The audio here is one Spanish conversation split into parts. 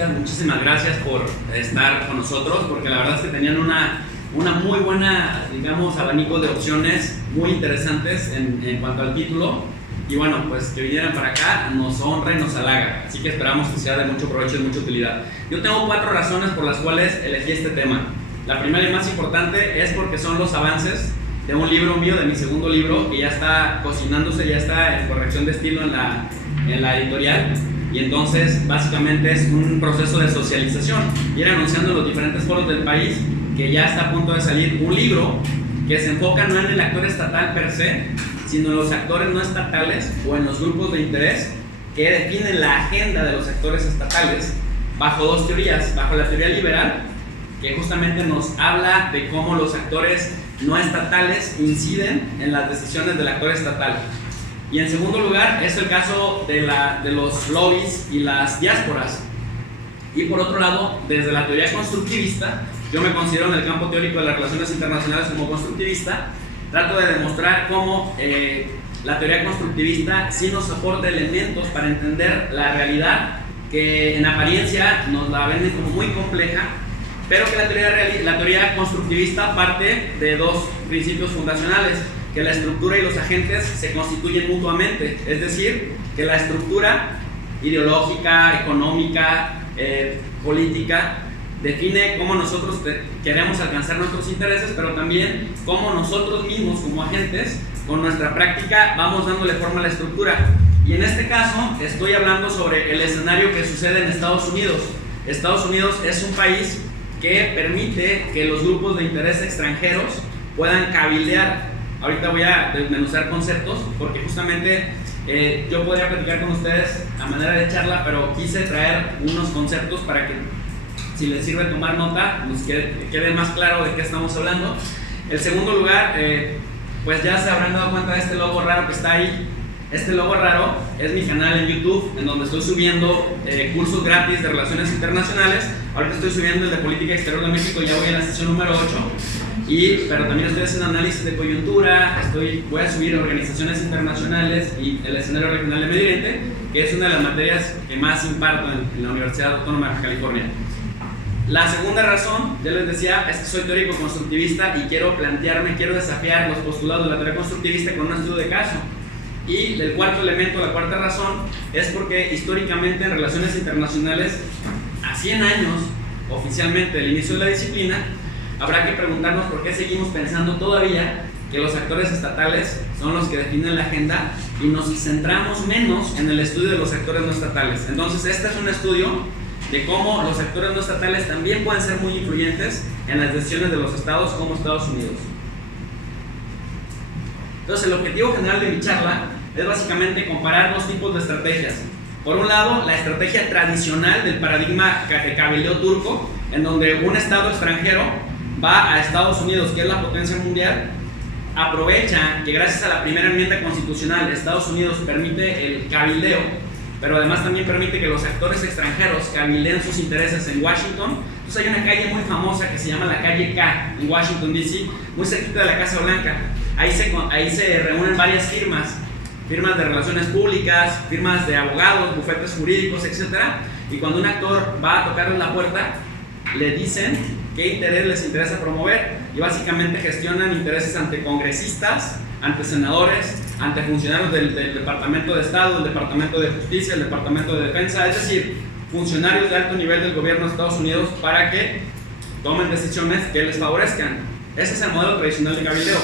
chicas, muchísimas gracias por estar con nosotros, porque la verdad es que tenían una muy buena, digamos, abanico de opciones muy interesantes en cuanto al título. Y bueno, pues que vinieran para acá nos honra y nos halaga, así que esperamos que sea de mucho provecho y de mucha utilidad. Yo tengo 4 razones por las cuales elegí este tema. La primera y más importante es porque son los avances de un libro mío, de mi segundo libro, que ya está cocinándose, ya está en corrección de estilo en la editorial. Y entonces básicamente es un proceso de socialización, ir anunciando en los diferentes foros del país que ya está a punto de salir un libro que se enfoca no en el actor estatal per se, sino en los actores no estatales o en los grupos de interés que definen la agenda de los actores estatales bajo 2 teorías, bajo la teoría liberal, que justamente nos habla de cómo los actores no estatales inciden en las decisiones del actor estatal. Y en segundo lugar es el caso de los lobbies y las diásporas. Y por otro lado, desde la teoría constructivista, yo me considero en el campo teórico de las relaciones internacionales como constructivista, trato de demostrar cómo la teoría constructivista sí nos aporta elementos para entender la realidad que en apariencia nos la venden como muy compleja, pero que la teoría constructivista parte de 2 principios fundacionales, que la estructura y los agentes se constituyen mutuamente, es decir, que la estructura ideológica, económica, política, define cómo nosotros queremos alcanzar nuestros intereses, pero también cómo nosotros mismos como agentes, con nuestra práctica, vamos dándole forma a la estructura. Y en este caso estoy hablando sobre el escenario que sucede en Estados Unidos. Estados Unidos es un país que permite que los grupos de interés extranjeros puedan cabildear. Ahorita voy a desmenuzar conceptos, porque justamente yo podría platicar con ustedes a manera de charla, pero quise traer unos conceptos para que, si les sirve tomar nota, nos quede más claro de qué estamos hablando. En segundo lugar, pues ya se habrán dado cuenta de este logo raro que está ahí. Este logo raro es mi canal en YouTube, en donde estoy subiendo cursos gratis de relaciones internacionales. Ahorita estoy subiendo el de política exterior de México, ya voy en la sesión número 8. Pero también estoy haciendo análisis de coyuntura, voy a subir organizaciones internacionales y el escenario regional de Medio Oriente, que es una de las materias que más imparto en la Universidad Autónoma de California. La segunda razón, ya les decía, es que soy teórico constructivista y quiero desafiar los postulados de la teoría constructivista con un estudio de caso. Y el cuarto elemento, la cuarta razón, es porque históricamente en relaciones internacionales, a 100 años oficialmente del inicio de la disciplina, habrá que preguntarnos por qué seguimos pensando todavía que los actores estatales son los que definen la agenda y nos centramos menos en el estudio de los actores no estatales. Entonces este es un estudio de cómo los actores no estatales también pueden ser muy influyentes en las decisiones de los estados como Estados Unidos. Entonces el objetivo general de mi charla es básicamente comparar 2 tipos de estrategias. Por un lado, la estrategia tradicional del paradigma de cabildeo turco, en donde un estado extranjero va a Estados Unidos, que es la potencia mundial, aprovecha que gracias a la primera enmienda constitucional Estados Unidos permite el cabildeo, pero además también permite que los actores extranjeros cabildeen sus intereses en Washington. Entonces hay una calle muy famosa que se llama la calle K en Washington DC, muy cerquita de la Casa Blanca. Ahí se reúnen varias firmas de relaciones públicas, firmas de abogados, bufetes jurídicos, etc. Y cuando un actor va a tocarles la puerta, le dicen qué interés les interesa promover, y básicamente gestionan intereses ante congresistas, ante senadores, ante funcionarios del Departamento de Estado, del Departamento de Justicia, del Departamento de Defensa, es decir, funcionarios de alto nivel del gobierno de Estados Unidos, para que tomen decisiones que les favorezcan. Ese es el modelo tradicional de cabildeo,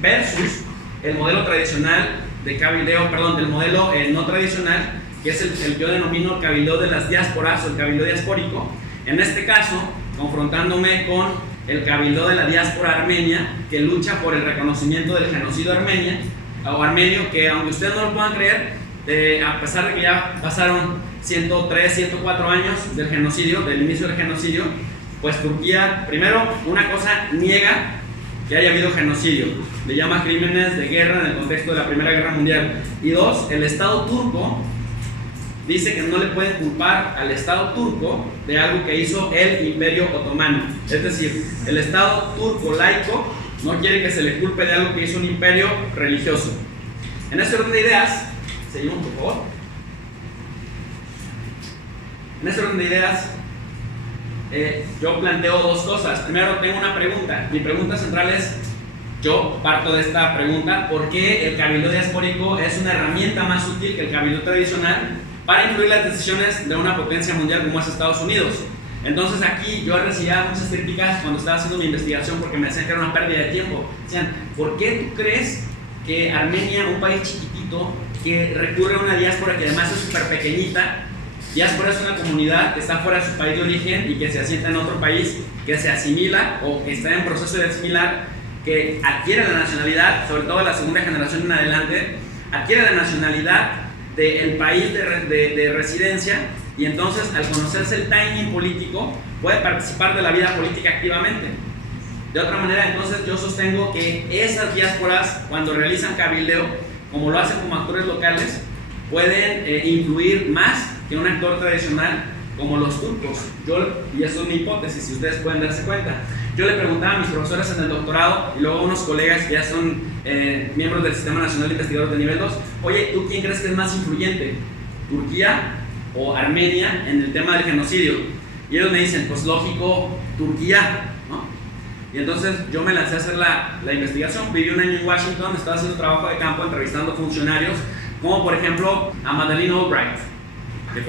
versus el modelo tradicional de cabildeo, del modelo no tradicional, que es el que yo denomino el cabildeo de las diásporas o el cabildeo diaspórico. En este caso, confrontándome con el cabildeo de la diáspora armenia, que lucha por el reconocimiento del genocidio armenio, que aunque ustedes no lo puedan creer, a pesar de que ya pasaron 103, 104 años del genocidio, del inicio del genocidio, pues Turquía, primero, una cosa, niega que haya habido genocidio, le llama crímenes de guerra en el contexto de la Primera Guerra Mundial. Y 2, el Estado turco dice que no le pueden culpar al Estado turco de algo que hizo el Imperio Otomano. Es decir, el Estado turco laico no quiere que se le culpe de algo que hizo un imperio religioso. En este orden de ideas, seguimos por favor. En este orden de ideas, yo planteo dos cosas. Primero, tengo una pregunta. Mi pregunta central es, yo parto de esta pregunta: ¿por qué el cabildo diaspórico es una herramienta más útil que el cabildo tradicional para influir las decisiones de una potencia mundial como es Estados Unidos? Entonces aquí yo recibía muchas críticas cuando estaba haciendo mi investigación porque me decían que era una pérdida de tiempo. Decían, ¿por qué tú crees que Armenia, un país chiquitito que recurre a una diáspora que además es súper pequeñita? Diáspora es una comunidad que está fuera de su país de origen y que se asienta en otro país, que se asimila o que está en proceso de asimilar, que adquiere la nacionalidad, sobre todo la segunda generación en adelante, adquiere la nacionalidad del país de residencia, y entonces al conocerse el timing político puede participar de la vida política activamente. De otra manera, entonces yo sostengo que esas diásporas, cuando realizan cabildeo, como lo hacen como actores locales, pueden influir más que un actor tradicional como los turcos. Y eso es mi hipótesis, si ustedes pueden darse cuenta. Yo le preguntaba a mis profesores en el doctorado y luego a unos colegas que ya son miembros del Sistema Nacional de Investigadores de Nivel 2, oye, ¿tú quién crees que es más influyente? ¿Turquía o Armenia en el tema del genocidio? Y ellos me dicen, pues lógico, Turquía, ¿no? Y entonces yo me lancé a hacer la investigación. Viví un año en Washington, estaba haciendo trabajo de campo entrevistando funcionarios, como por ejemplo a Madeleine Albright, que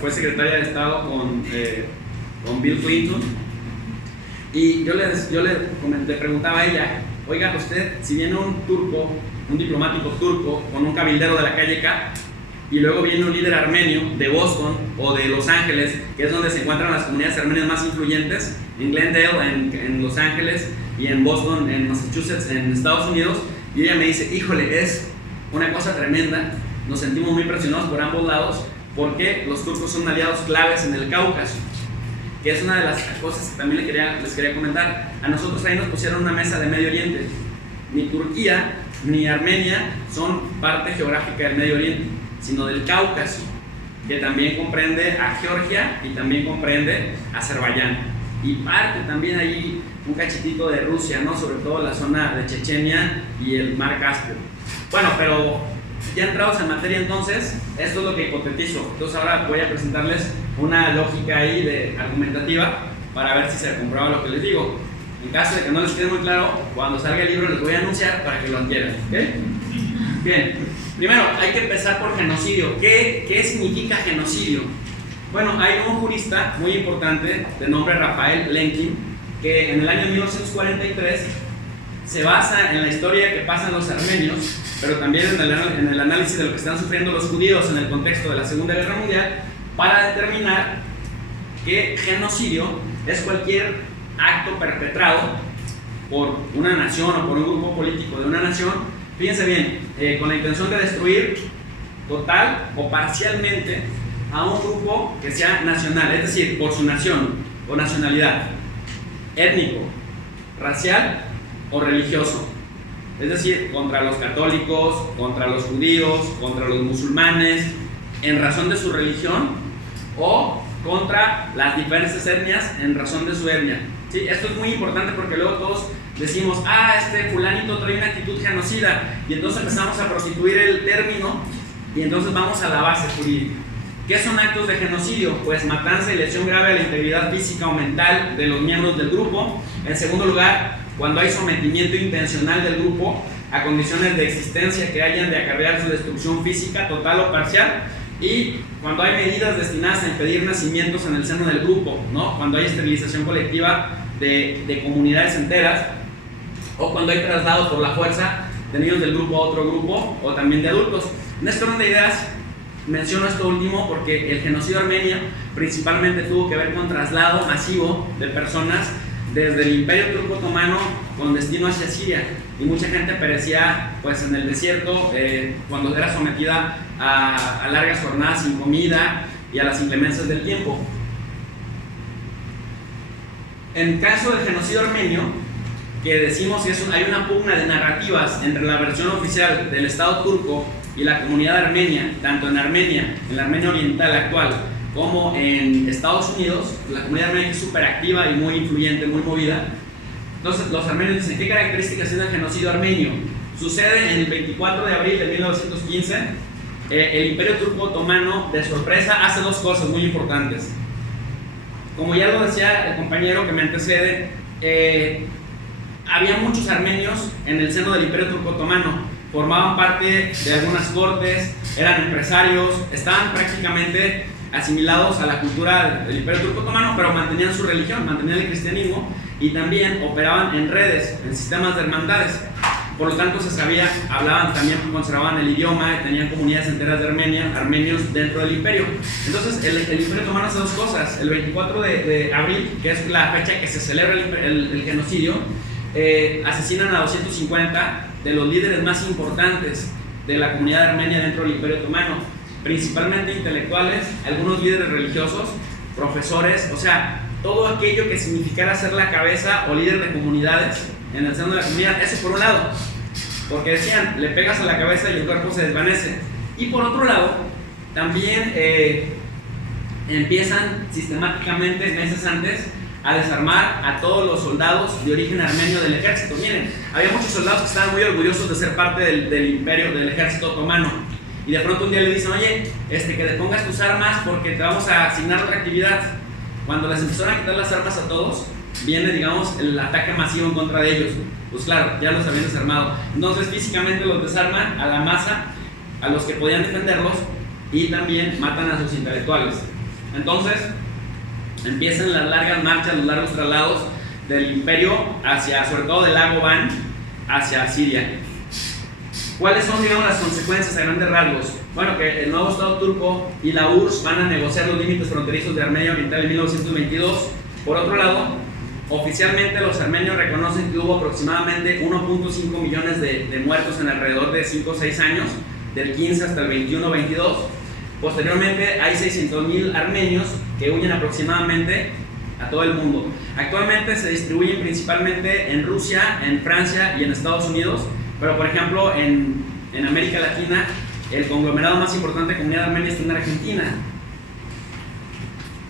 fue secretaria de Estado con Bill Clinton. Y yo le preguntaba a ella, oiga, usted, si viene un diplomático turco con un cabildero de la calle K, y luego viene un líder armenio de Boston o de Los Ángeles, que es donde se encuentran las comunidades armenias más influyentes, en Glendale, en Los Ángeles, y en Boston, en Massachusetts, en Estados Unidos, y ella me dice, híjole, es una cosa tremenda, nos sentimos muy presionados por ambos lados, porque los turcos son aliados claves en el Cáucaso, que es una de las cosas que también les quería comentar. A nosotros ahí nos pusieron una mesa de Medio Oriente. Ni Turquía ni Armenia son parte geográfica del Medio Oriente, sino del Cáucaso, que también comprende a Georgia y también comprende a Azerbaiyán. Y parte también ahí un cachitito de Rusia, ¿no? Sobre todo la zona de Chechenia y el mar Caspio. Bueno, pero ya entrados en materia, entonces, esto es lo que hipotetizo. Entonces ahora voy a presentarles una lógica ahí argumentativa para ver si se comprueba lo que les digo. En caso de que no les quede muy claro, cuando salga el libro les voy a anunciar para que lo adquieran, ¿ok? Bien, primero hay que empezar por genocidio. ¿Qué significa genocidio? Bueno, hay un jurista muy importante de nombre Rafael Lemkin, que en el año 1943 se basa en la historia que pasan los armenios, pero también en el análisis de lo que están sufriendo los judíos en el contexto de la Segunda Guerra Mundial, para determinar que genocidio es cualquier acto perpetrado por una nación o por un grupo político de una nación, fíjense bien, con la intención de destruir total o parcialmente a un grupo que sea nacional, es decir, por su nación o nacionalidad, étnico, racial o religioso. Es decir, contra los católicos, contra los judíos, contra los musulmanes, en razón de su religión, o contra las diversas etnias en razón de su etnia. ¿Sí? Esto es muy importante porque luego todos decimos, este fulanito trae una actitud genocida, y entonces empezamos a prostituir el término, y entonces vamos a la base jurídica. ¿Qué son actos de genocidio? Pues matanza y lesión grave a la integridad física o mental de los miembros del grupo. En segundo lugar, cuando hay sometimiento intencional del grupo a condiciones de existencia que hayan de acarrear su destrucción física total o parcial, y cuando hay medidas destinadas a impedir nacimientos en el seno del grupo, ¿no? Cuando hay esterilización colectiva de comunidades enteras, o cuando hay traslados por la fuerza de niños del grupo a otro grupo, o también de adultos. En este orden de ideas menciono esto último porque el genocidio armenio principalmente tuvo que ver con traslado masivo de personas desde el Imperio Turco Otomano con destino hacia Siria, y mucha gente perecía pues en el desierto cuando era sometida a largas jornadas sin comida y a las inclemencias del tiempo. En caso del genocidio armenio, que decimos que hay una pugna de narrativas entre la versión oficial del Estado turco y la comunidad armenia, tanto en Armenia, en la Armenia Oriental actual, como en Estados Unidos, la comunidad armenia es súper activa y muy influyente, muy movida. Entonces los armenios dicen, ¿qué características tiene el genocidio armenio? Sucede en el 24 de abril de 1915. El Imperio Turco Otomano, de sorpresa, hace dos cosas muy importantes. como ya lo decía el compañero que me antecede, había muchos armenios en el seno del Imperio Turco Otomano, formaban parte de algunas cortes, eran empresarios, estaban prácticamente asimilados a la cultura del Imperio Turco Otomano, pero mantenían su religión, mantenían el cristianismo y también operaban en redes, en sistemas de hermandades. Por lo tanto, se sabía, hablaban también, conservaban el idioma, tenían comunidades enteras de armenios dentro del imperio. Entonces, el Imperio Otomano hace dos cosas. El 24 de abril, que es la fecha que se celebra el genocidio, asesinan a 250 de los líderes más importantes de la comunidad armenia dentro del Imperio Otomano, principalmente intelectuales, algunos líderes religiosos, profesores, o sea, todo aquello que significara ser la cabeza o líder de comunidades en el seno de la comunidad. Eso por un lado, porque decían, le pegas a la cabeza y el cuerpo se desvanece. Y por otro lado, también empiezan sistemáticamente, meses antes, a desarmar a todos los soldados de origen armenio del ejército. Miren, había muchos soldados que estaban muy orgullosos de ser parte del imperio, del ejército otomano, y de pronto un día le dicen, oye, que le pongas tus armas porque te vamos a asignar otra actividad. Cuando les empezaron a quitar las armas a todos, viene, digamos, el ataque masivo en contra de ellos. Pues claro, ya los habían desarmado. Entonces físicamente los desarman a la masa, a los que podían defenderlos, y también matan a sus intelectuales. Entonces empiezan las largas marchas, los largos traslados del imperio hacia, sobre todo del lago Van, hacia Siria. ¿Cuáles son, digamos, las consecuencias a grandes rasgos? Bueno, que el nuevo Estado turco y la URSS van a negociar los límites fronterizos de Armenia Oriental en 1922. Por otro lado, oficialmente los armenios reconocen que hubo aproximadamente 1.5 millones de muertos en alrededor de 5 o 6 años, del 15 hasta el 21-22. Posteriormente hay 600.000 armenios que huyen aproximadamente a todo el mundo. Actualmente se distribuyen principalmente en Rusia, en Francia y en Estados Unidos, pero por ejemplo en América Latina el conglomerado más importante de comunidad armenia está en Argentina.